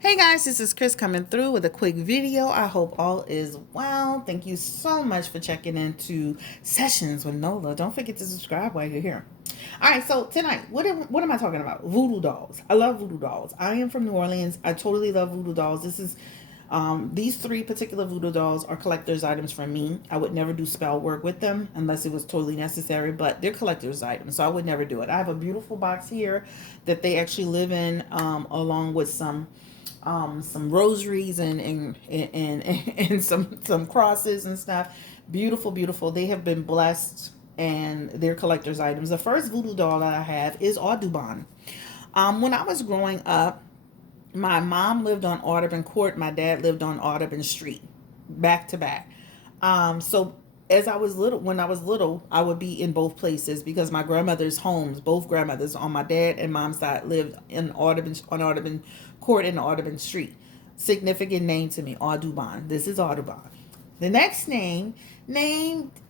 Hey guys, this is Chris coming through with a quick video. I hope all is well. Thank you so much for checking into Sessions with Nola. Don't forget to subscribe while you're here. All right, so tonight, what am I talking about? Voodoo dolls. I love voodoo dolls. I am from New Orleans. I totally love voodoo dolls. These three particular voodoo dolls are collector's items for me. I would never do spell work with them unless it was totally necessary, but they're collector's items, so I would never do it. I have a beautiful box here that they actually live in, along with some rosaries and some crosses and stuff. Beautiful, beautiful. They have been blessed and they're collector's items. The first voodoo doll that I have is Audubon. When I was growing up, my mom lived on Audubon Court. My dad lived on Audubon Street, back to back. So when I was little, I would be in both places because my grandmother's homes, both grandmothers on my dad and mom's side, lived in Audubon Court and Audubon Street. Significant name to me, Audubon. This is Audubon. The next name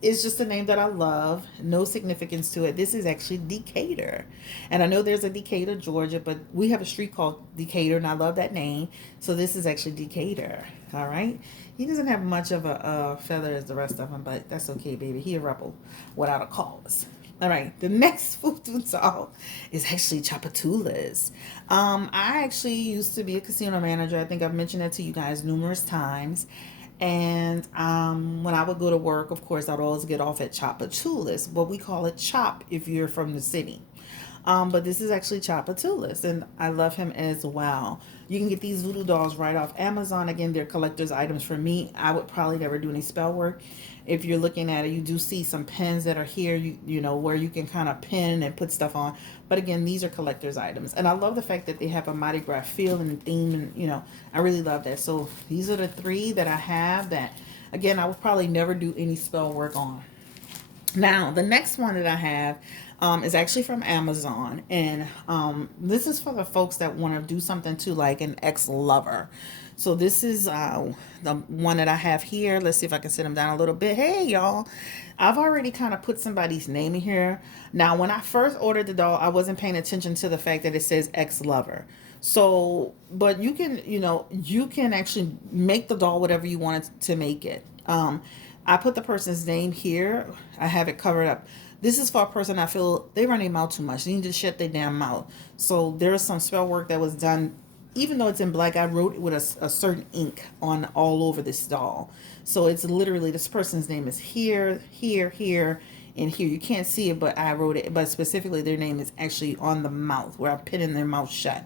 is just a name that I love. No significance to it. This is actually Decatur. And I know there's a Decatur, Georgia, but we have a street called Decatur, and I love that name. So this is actually Decatur. All right. He doesn't have much of a feather as the rest of them, but that's okay, baby. He a rebel without a cause. All right, the next voodoo doll is actually Chapatulas. I actually used to be a casino manager. I think I've mentioned that to you guys numerous times. And when I would go to work, of course, I'd always get off at Chapatulas, but we call it Chop if you're from the city. But this is actually Chapatulas, and I love him as well. You can get these voodoo dolls right off Amazon. Again, they're collector's items for me. I would probably never do any spell work. If you're looking at it, you do see some pins that are here, you know, where you can kind of pin and put stuff on. But again, these are collector's items. And I love the fact that they have a Mardi Gras feel and theme, and, you know, I really love that. So these are the three that I have that, again, I would probably never do any spell work on. Now, the next one that I have is actually from Amazon, and this is for the folks that want to do something to like an ex-lover. So this is the one that I have here. Let's see if I can sit them down a little bit. Hey, y'all. I've already kind of put somebody's name in here. Now, when I first ordered the doll, I wasn't paying attention to the fact that it says ex-lover. So, but you can, you can actually make the doll whatever you want to make it. I put the person's name here. I have it covered up. This is for a person I feel they run their mouth too much. They need to shut their damn mouth. So there's some spell work that was done. Even though it's in black, I wrote it with a certain ink on all over this doll. So it's literally, this person's name is here, here, here, and here. You can't see it, but I wrote it. But specifically, their name is actually on the mouth, where I'm pinning their mouth shut.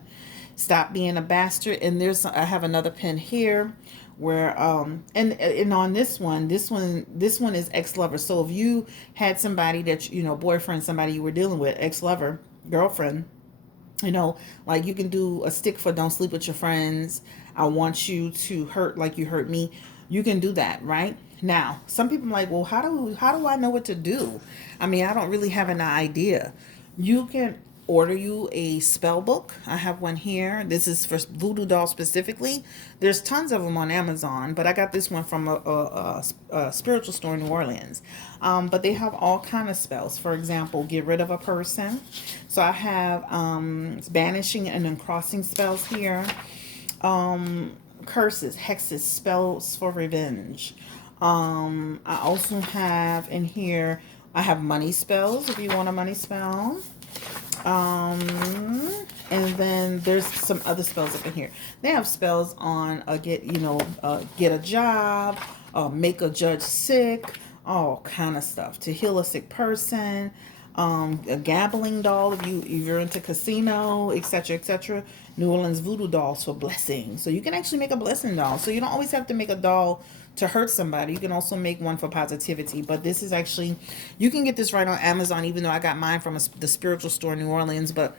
Stop being a bastard. And I have another pin here where and on this one is ex-lover. So if you had somebody that, boyfriend, somebody you were dealing with, ex-lover, girlfriend, like, you can do a stick for don't sleep with your friends. I want you to hurt like you hurt me. You can do that, right? Now, some people are like, well, how do I know what to do? I mean, I don't really have an idea. You can order you a spell book. I have one here. This is for voodoo dolls specifically. There's tons of them on Amazon, but I got this one from a spiritual store in New Orleans. But they have all kind of spells. For example, get rid of a person. So I have banishing and uncrossing spells here. Curses, hexes, spells for revenge. I also have in here, I have money spells if you want a money spell. And then there's some other spells up in here. They have spells on get a job, make a judge sick, all kind of stuff to heal a sick person. A gambling doll if you're into casino, etc., etc. New Orleans voodoo dolls for blessing. So you can actually make a blessing doll. So you don't always have to make a doll to hurt somebody. You can also make one for positivity. But this is actually, you can get this right on Amazon, even though I got mine from the spiritual store in New Orleans. But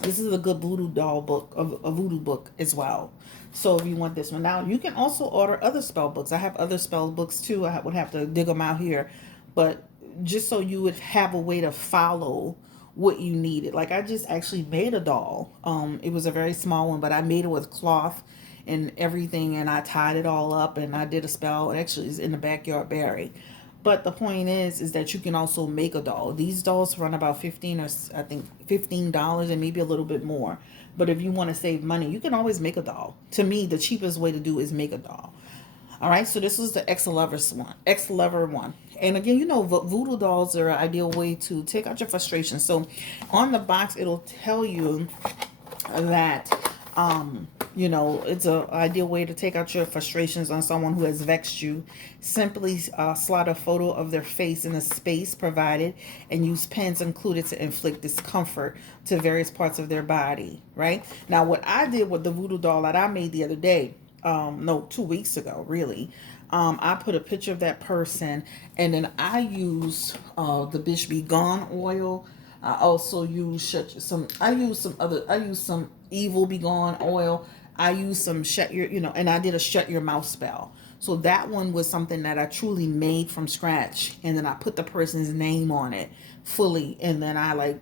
this is a good voodoo doll book, a voodoo book as well. So if you want this one. Now, you can also order other spell books. I have other spell books too. I would have to dig them out here. But just so you would have a way to follow what you needed. Like, I just actually made a doll. It was a very small one, but I made it with cloth and everything, and I tied it all up, and I did a spell. It actually is in the backyard buried. But the point is that you can also make a doll. These dolls run about 15 or I think $15 and maybe a little bit more. But if you want to save money, you can always make a doll. To me, the cheapest way to do is make a doll. All right, so this is the X Lover one. And again, you know, voodoo dolls are an ideal way to take out your frustration. So on the box, it'll tell you that you know, it's a ideal way to take out your frustrations on someone who has vexed you. Simply slot a photo of their face in a space provided and use pens included to inflict discomfort to various parts of their body. Right now, what I did with the voodoo doll that I made the other day, no, 2 weeks ago, really. I put a picture of that person, and then I use the Bish Be Gone oil. I also use some. I use some other. I use some Evil Be Gone oil. I use some shut your, you know, and I did a shut your mouth spell. So that one was something that I truly made from scratch, and then I put the person's name on it fully, and then I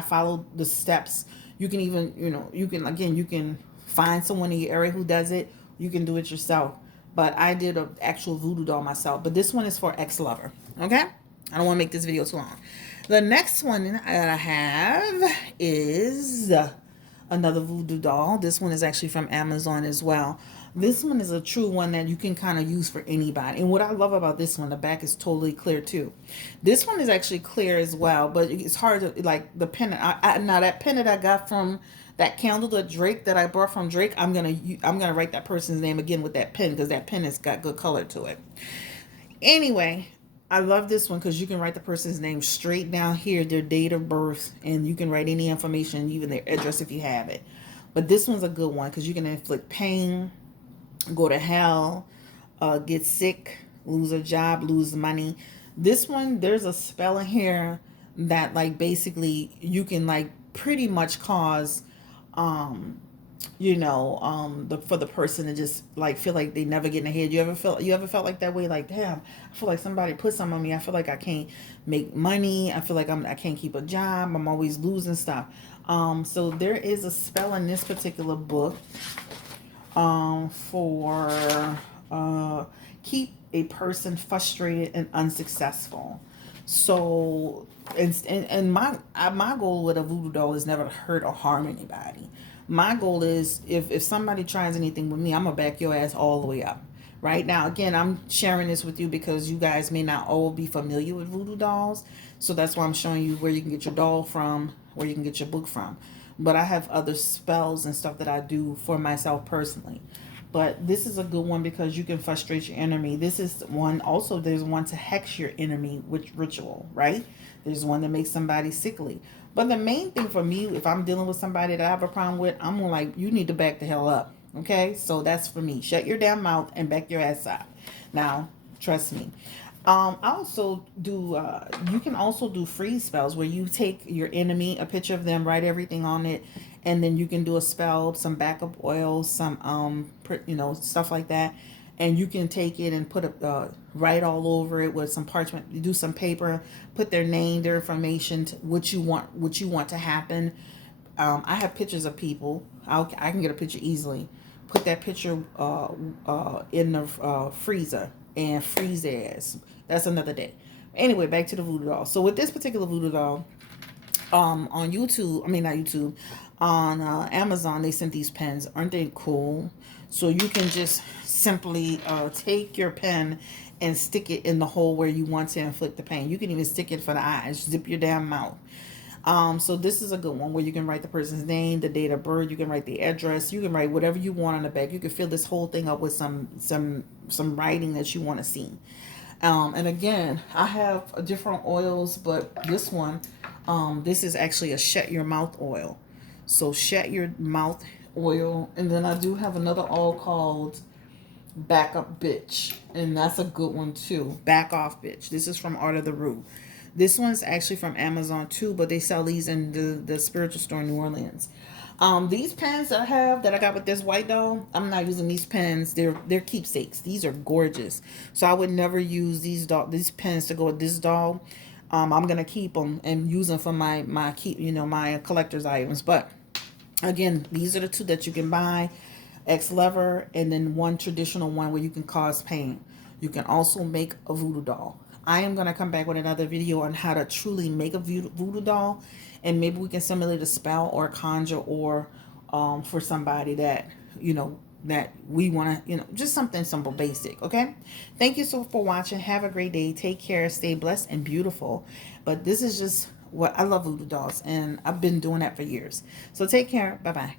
followed the steps. You can even, you know, you can find someone in your area who does it. You can do it yourself. But I did an actual voodoo doll myself. But this one is for ex-lover. Okay? I don't want to make this video too long. The next one that I have is another voodoo doll. This one is actually from Amazon as well. This one is a true one that you can kind of use for anybody. And what I love about this one, the back is totally clear too. This one is actually clear as well, but it's hard to, like the pen. Now that pen that I got from that candle that Drake that I bought from Drake, I'm gonna write that person's name again with that pen because that pen has got good color to it. Anyway, I love this one because you can write the person's name straight down here, their date of birth, and you can write any information, even their address if you have it. But this one's a good one because you can inflict pain, go to hell, get sick, lose a job, lose money. This one, there's a spell in here that like basically you can like pretty much cause for the person to just like feel like they never get ahead. You ever felt like that way? Like, damn, I feel like somebody put something on me. I feel like I can't make money. I feel like I can't keep a job. I'm always losing stuff. So there is a spell in this particular book for keep a person frustrated and unsuccessful. So, and my goal with a voodoo doll is never to hurt or harm anybody. My goal is if somebody tries anything with me, I'm gonna back your ass all the way up. Right now, again, I'm sharing this with you because you guys may not all be familiar with voodoo dolls. So that's why I'm showing you where you can get your doll from, where you can get your book from. But I have other spells and stuff that I do for myself personally. But this is a good one because you can frustrate your enemy. This is one also, there's one to hex your enemy with ritual, right? There's one that makes somebody sickly. But the main thing for me, if I'm dealing with somebody that I have a problem with, I'm like, you need to back the hell up. Okay? So that's for me. Shut your damn mouth and back your ass up. Now, trust me. I also do, you can also do freeze spells where you take your enemy, a picture of them, write everything on it, and then you can do a spell, some backup oil, some, stuff like that. And you can take it and put write all over it with some parchment, you do some paper, put their name, their information, what you want to happen. I have pictures of people. I can get a picture easily. Put that picture in the freezer and freeze their ass. That's another day. Anyway, back to the voodoo doll. So with this particular voodoo doll, on YouTube, I mean not YouTube, on Amazon, they sent these pens. Aren't they cool? So you can just simply take your pen and stick it in the hole where you want to inflict the pain. You can even stick it for the eyes. Zip your damn mouth. So this is a good one where you can write the person's name, the date of birth. You can write the address. You can write whatever you want on the back. You can fill this whole thing up with some writing that you want to see. And again, I have different oils, but this one, this is actually a shut your mouth oil. So shut your mouth oil. And then I do have another oil called Back Up Bitch. And that's a good one too. Back Off Bitch. This is from Art of the Root. This one's actually from Amazon too, but they sell these in the spiritual store in New Orleans. These pens that I have that I got with this white doll, I'm not using these pens. They're keepsakes. These are gorgeous. So I would never use these pens to go with this doll. I'm gonna keep them and use them for my collector's items. But again, these are the two that you can buy. Ex-lover, and then one traditional one where you can cause pain. You can also make a voodoo doll. I am going to come back with another video on how to truly make a voodoo doll, and maybe we can simulate a spell or a conjure, or for somebody that, you know, that we want to, you know, just something simple, basic. Okay. Thank you so for watching. Have a great day. Take care. Stay blessed and beautiful. But this is just what I love, voodoo dolls, and I've been doing that for years. So take care. Bye bye.